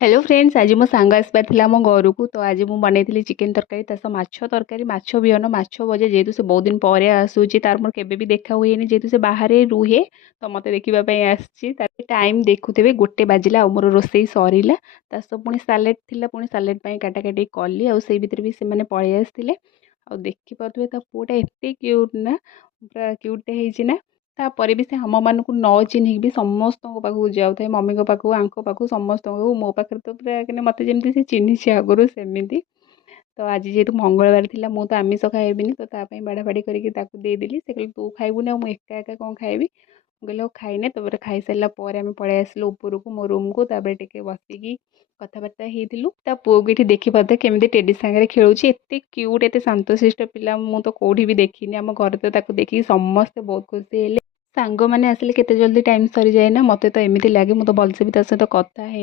hello friends, आज मो सांग आसपार आम घर को तो आज मुझे बनई चिकेन तरकारी सह माछ तरकारी माछ बिहन माछ भजा जेहेतु से बहुत दिन पर आसूची तार मोर केबे भी देखा हुए जेहेतु से बाहर रुहे तो मत देखापी आसी टाइम देखुथे 1 बाजिला आ मोर रोसे सरला पुणी सालेड थी पुणी सालेड काटाकाटी कली आई भितर भी से पलि आसते आ देखिपे पुआटा एत क्यूट ना पूरा क्यूटे ना तापर भी से आम मानक न चिन्हिक भी समस्त पाखक जाऊे मम्मी पाखक आंक पाखक समस्त मो पाखे तो पूरा मत जमी से चिन्हिଛି आगुरी सेमती तो आज जेहेतु मंगलवार थी मुझे तो आमिष खाइबिनी तो बाड़ा बाड़ी करके देदेली से कहले तू खाइबुनी आ एका एका कौन खाइबी कहले खाइने तो खाई सारा आम पलि आसलु उपरको मो रूम को टे बसिकी कथबार्ता होइलु ता पुओ को ये देखिपे केमी टेडी सागर खेलुची एत क्यूट एत शांतशिष्ट पिला मु तो कौटी भी देखनी आम घर तो देखिए समस्ते बहुत खुशी हेले सांग मैंने आसिले केते जल्दी टाइम सरी जाए ना मते तो एमती लगे मुझे भलसे भी सहित कथा है